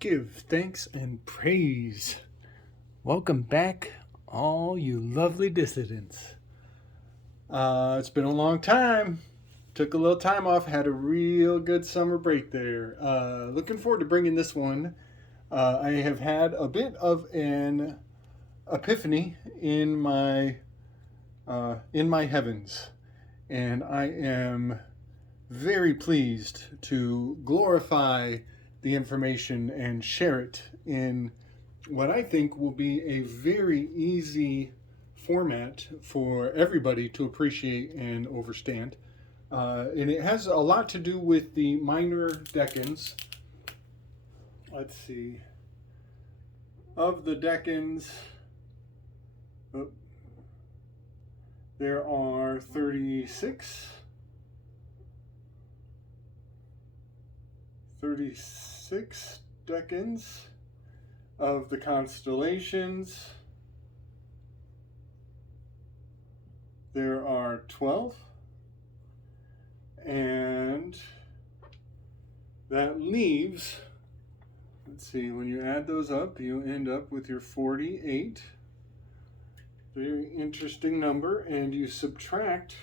Give thanks and praise. Welcome back, all you lovely dissidents. It's been a long time. Took a little time off, had a real good summer break there. Looking forward to bringing this one. I have had a bit of an epiphany in my heavens, and I am very pleased to glorify the information and share it in what I think will be a very easy format for everybody to appreciate and understand. And it has a lot to do with the minor decanS. Let's see. Of the decanS, there are 36 decanS of the constellations. There are 12, and that leaves, let's see, when you add those up, you end up with your 48. Very interesting number, and you subtract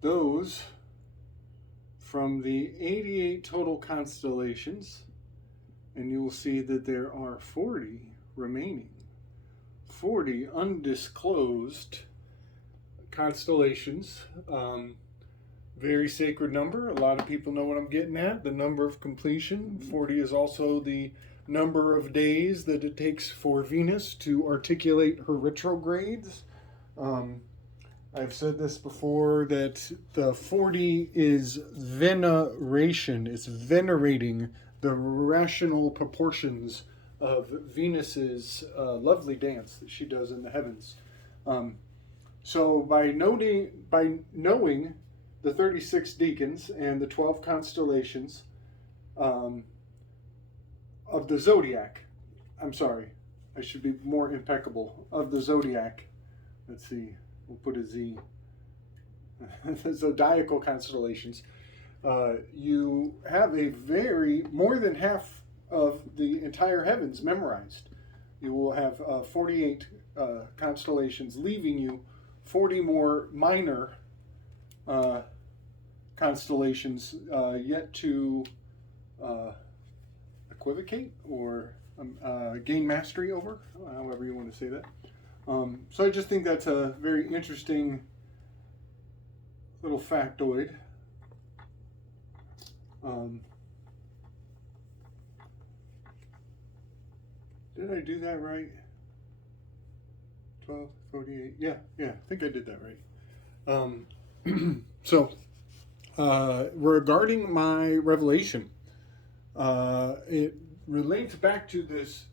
those from the 88 total constellations, and you will see that there are 40 remaining. 40 undisclosed constellations. Very sacred number. A lot of people know what I'm getting at. The number of completion. 40 is also the number of days that it takes for Venus to articulate her retrogrades. I've said this before, that the 40 is veneration. It's venerating the rational proportions of Venus's lovely dance that she does in the heavens. So by knowing the 36 deacons and the 12 constellations of the zodiac, I'm sorry, I should be more impeccable, of the zodiac. Let's see. We'll put a Z. The zodiacal constellations. You have more than half of the entire heavens memorized. You will have 48 constellations, leaving you 40 more minor constellations yet to equivocate or gain mastery over, however you want to say that. So I just think that's a very interesting little factoid. Did I do that right? 12, 48. Yeah, I think I did that right. So, regarding my revelation, it relates back to this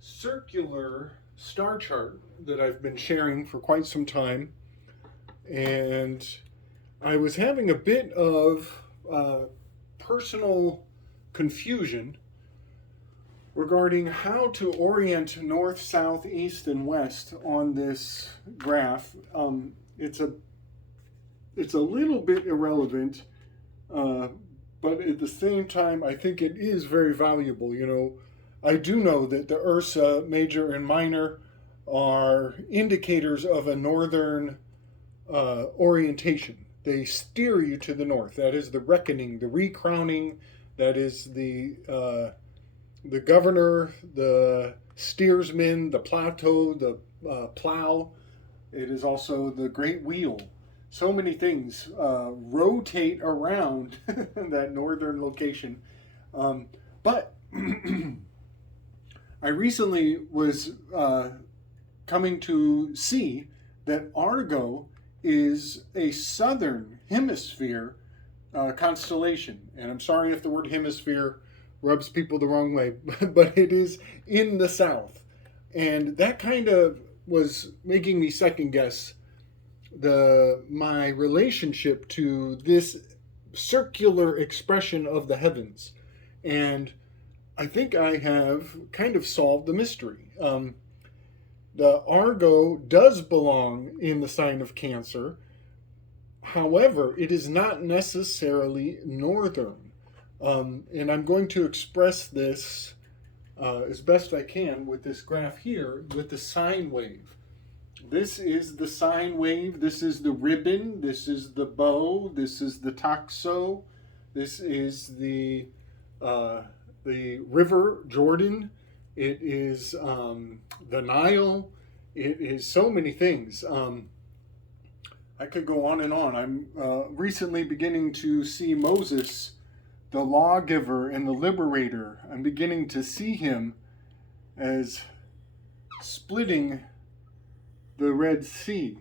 circular star chart that I've been sharing for quite some time, and I was having a bit of personal confusion regarding how to orient north, south, east, and west on this graph. It's a little bit irrelevant, but at the same time, I think it is very valuable. You know, I do know that the Ursa Major and Minor are indicators of a northern orientation. They steer you to the north. That is the reckoning, the recrowning. That is the governor, the steersman, the plateau, the plow. It is also the great wheel. So many things rotate around that northern location. But I recently was coming to see that Argo is a southern hemisphere constellation. And I'm sorry if the word hemisphere rubs people the wrong way, but it is in the south. And that kind of was making me second guess my relationship to this circular expression of the heavens. And I think I have kind of solved the mystery. The Argo does belong in the sign of Cancer. However, it is not necessarily northern. And I'm going to express this as best I can with this graph here with the sine wave. This is the sine wave, this is the ribbon, this is the bow, this is the taxo, this is the river Jordan, it is the Nile, it is so many things. I could go on and on. I'm recently beginning to see Moses, the lawgiver and the liberator. I'm beginning to see him as splitting the Red Sea.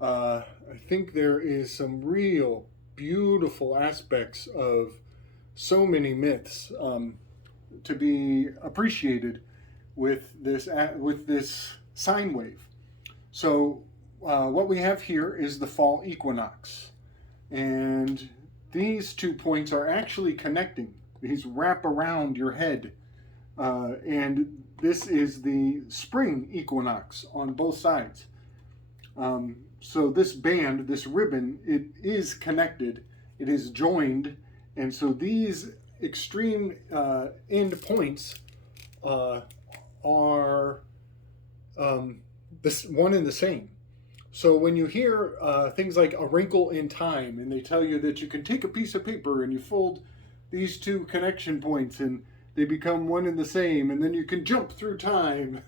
I think there is some real beautiful aspects of so many myths to be appreciated with this sine wave. So what we have here is the fall equinox, and these 2 points are actually connecting. These wrap around your head, and this is the spring equinox on both sides. So this band, this ribbon, it is connected, it is joined, and so these extreme end points are this one and the same. So when you hear things like a wrinkle in time, and they tell you that you can take a piece of paper and you fold these 2 connection points and they become one and the same, and then you can jump through time.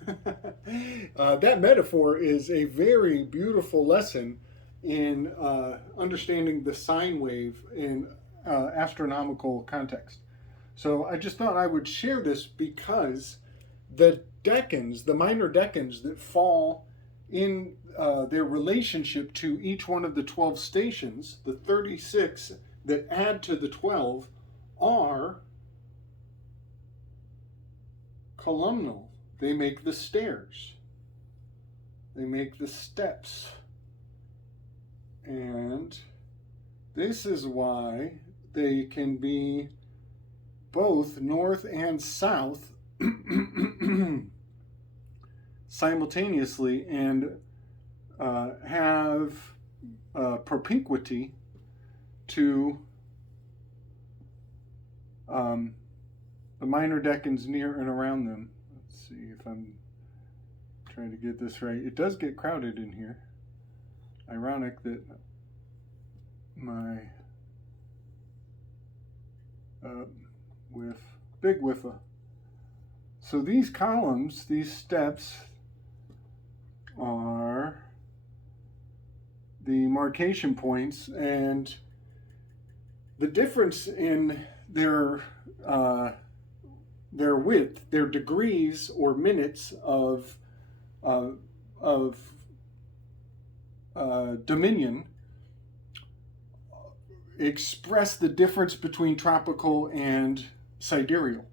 That metaphor is a very beautiful lesson in understanding the sine wave in astronomical context. So I just thought I would share this because the decanS, the minor decanS that fall in their relationship to each one of the 12 stations, the 36 that add to the 12, are columnal. They make the stairs. They make the steps. And this is why they can be both north and south simultaneously and have propinquity to the minor decanS near and around them. Let's see if I'm trying to get this right. It does get crowded in here. Ironic that my big wiffa. So these columns, these steps, are the marcation points, and the difference in their width, their degrees or minutes of dominion, express the difference between tropical and sidereal.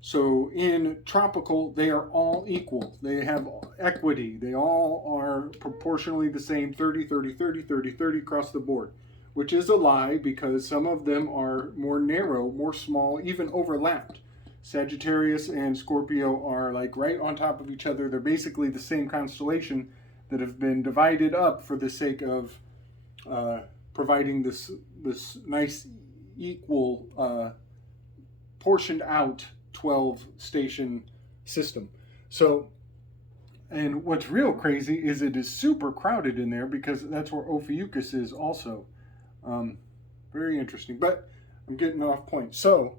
So in tropical, they are all equal. They have equity. They all are proportionally the same, 30, 30, 30, 30, 30 across the board, which is a lie because some of them are more narrow, more small, even overlapped. Sagittarius and Scorpio are like right on top of each other. They're basically the same constellation that have been divided up for the sake of providing this nice equal portioned out 12 station system. So, and what's real crazy is it is super crowded in there because that's where Ophiuchus is also. Very interesting, but I'm getting off point. So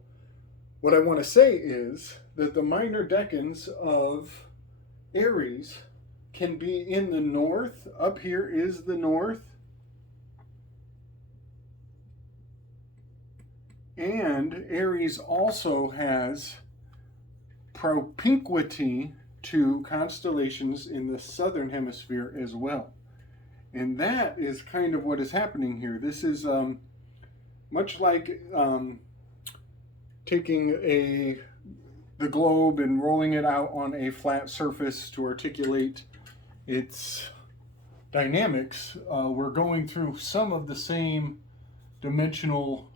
what I want to say is that the minor decanS of Aries can be in the north. Up here is the north. And Aries also has propinquity to constellations in the southern hemisphere as well. And that is kind of what is happening here. This is much like taking the globe and rolling it out on a flat surface to articulate its dynamics. We're going through some of the same dimensional,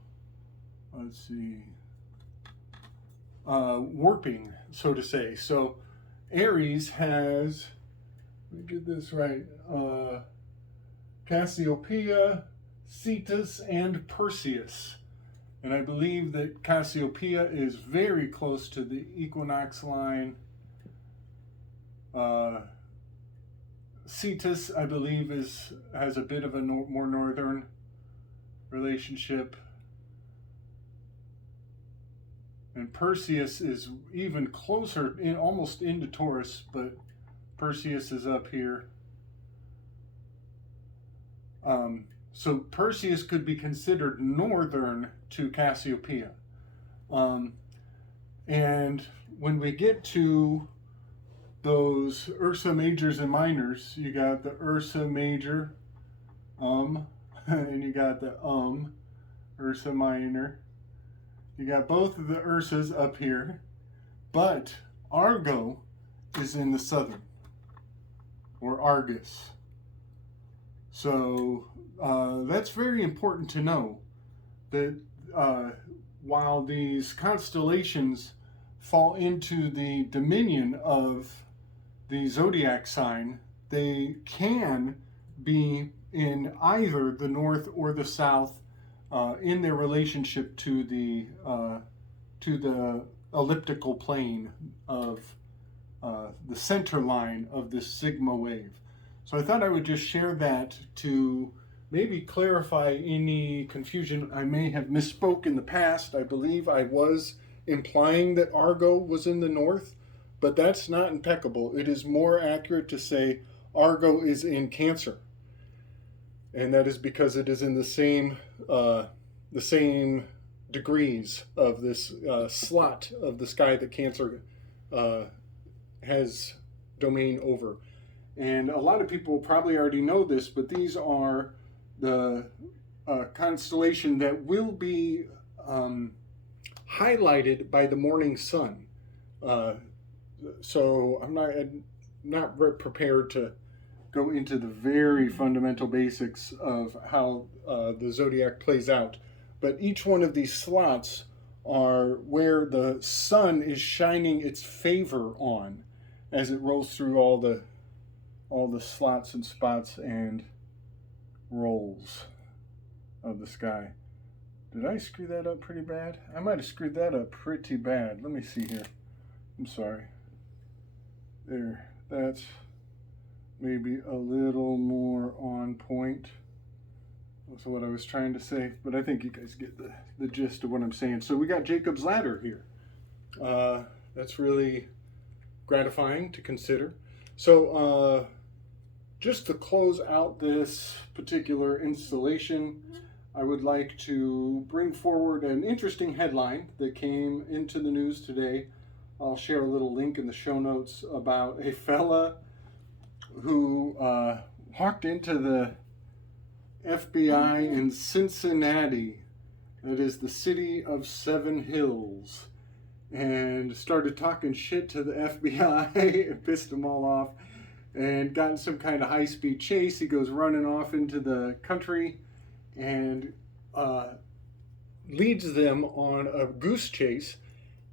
warping, so to say. So Aries has, let me get this right, Cassiopeia, Cetus, and Perseus. And I believe that Cassiopeia is very close to the equinox line. Cetus, I believe, has a bit of a more northern relationship. And Perseus is even closer, almost into Taurus, but Perseus is up here. So Perseus could be considered northern to Cassiopeia. And when we get to those Ursa majors and minors, you got the Ursa major, and you got the Ursa minor. You got both of the Ursas up here, but Argo is in the southern, or Argus. So that's very important to know, that while these constellations fall into the dominion of the zodiac sign, they can be in either the north or the south in their relationship to the elliptical plane of the center line of this sigma wave. So I thought I would just share that to maybe clarify any confusion. I may have misspoke in the past. I believe I was implying that Argo was in the north, but that's not impeccable. It is more accurate to say Argo is in Cancer. And that is because it is in the same degrees of this slot of the sky that Cancer has domain over. And a lot of people probably already know this, but these are the constellation that will be highlighted by the morning sun. So I'm not prepared to go into the very fundamental basics of how the zodiac plays out. But each one of these slots are where the sun is shining its favor on as it rolls through all the slots and spots and rolls of the sky. Did I screw that up pretty bad? I might have screwed that up pretty bad. Let me see here. I'm sorry. There. That's maybe a little more on point. That's what I was trying to say, but I think you guys get the gist of what I'm saying. So we got Jacob's ladder here. That's really gratifying to consider. So just to close out this particular installation, I would like to bring forward an interesting headline that came into the news today. I'll share a little link in the show notes about a fella who walked into the FBI in Cincinnati, that is the city of Seven Hills, and started talking shit to the FBI and pissed them all off, and got in some kind of high-speed chase. He goes running off into the country and leads them on a goose chase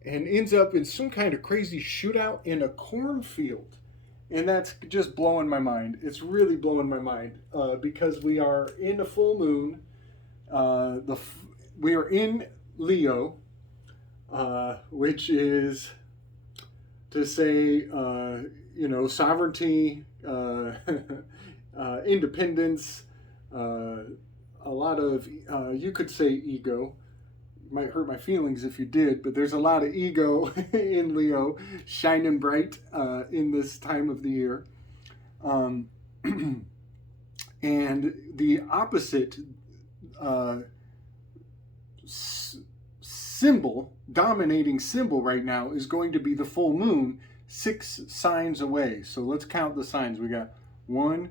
and ends up in some kind of crazy shootout in a cornfield. And that's just blowing my mind. It's really blowing my mind because we are in a full moon. We are in Leo, which is to say, sovereignty, independence, a lot of, you could say ego. Might hurt my feelings if you did, but there's a lot of ego in Leo shining bright in this time of the year. And the opposite symbol, dominating symbol right now, is going to be the full moon 6 signs away. So let's count the signs. We got 1,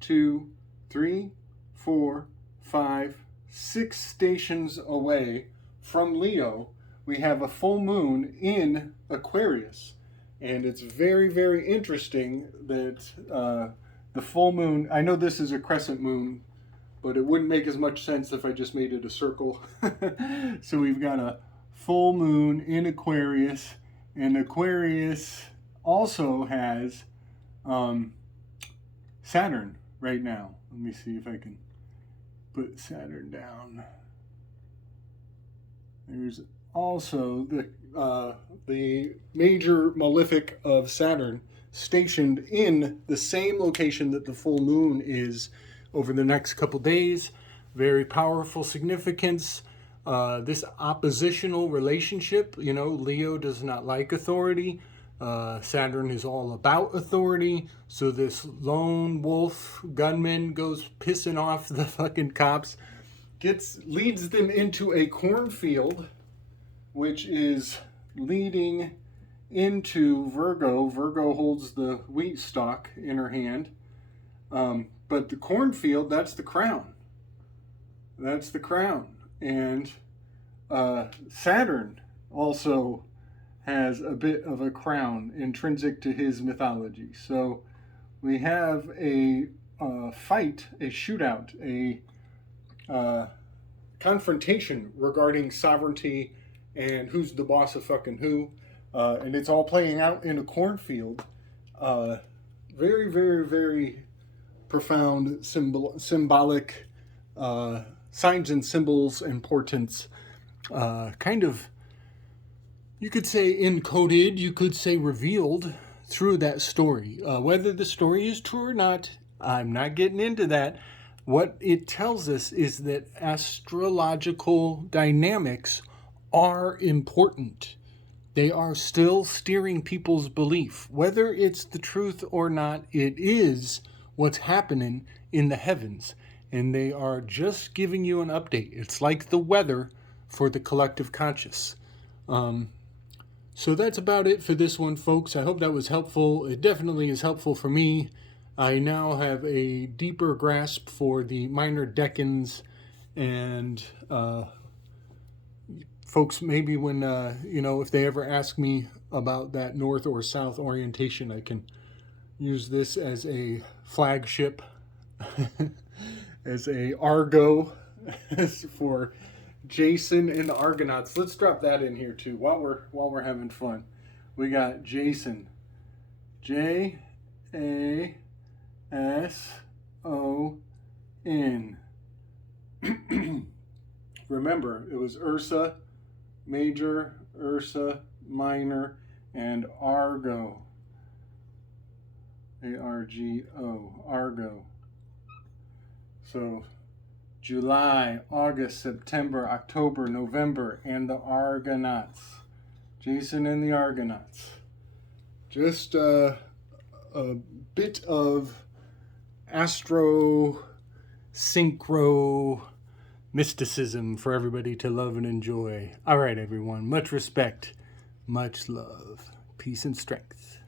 2, 3, 4, 5, 6 stations away from Leo. We have a full moon in Aquarius. And it's very, very interesting that the full moon, I know this is a crescent moon, but it wouldn't make as much sense if I just made it a circle. So we've got a full moon in Aquarius, and Aquarius also has Saturn right now. Let me see if I can put Saturn down. There's also the major malefic of Saturn stationed in the same location that the full moon is over the next couple days. Very powerful significance. This oppositional relationship, Leo does not like authority. Saturn is all about authority. So this lone wolf gunman goes pissing off the fucking cops, leads them into a cornfield, which is leading into Virgo. Virgo holds the wheat stalk in her hand. But the cornfield, that's the crown. That's the crown. And Saturn also has a bit of a crown intrinsic to his mythology. So we have a fight, a shootout, a confrontation regarding sovereignty and who's the boss of fucking who. And it's all playing out in a cornfield. Very, very, very profound symbolic signs and symbols importance. Kind of, you could say encoded, you could say revealed through that story. Whether the story is true or not, I'm not getting into that. What it tells us is that astrological dynamics are important. They are still steering people's belief. Whether it's the truth or not, it is what's happening in the heavens. And they are just giving you an update. It's like the weather for the collective conscious. So that's about it for this one, folks. I hope that was helpful. It definitely is helpful for me. I now have a deeper grasp for the miNor decanS, and folks, maybe when, if they ever ask me about that north or south orientation, I can use this as a flagship, as a Argo for Jason and the Argonauts. Let's drop that in here too while we're having fun. We got Jason, JASON. Remember, it was Ursa Major, Ursa Minor, and Argo. ARGO, Argo. So July, August, September, October, November, and the Argonauts. Jason and the Argonauts. Just a bit of synchro mysticism for everybody to love and enjoy. All right, everyone. Much respect, much love, peace and strength.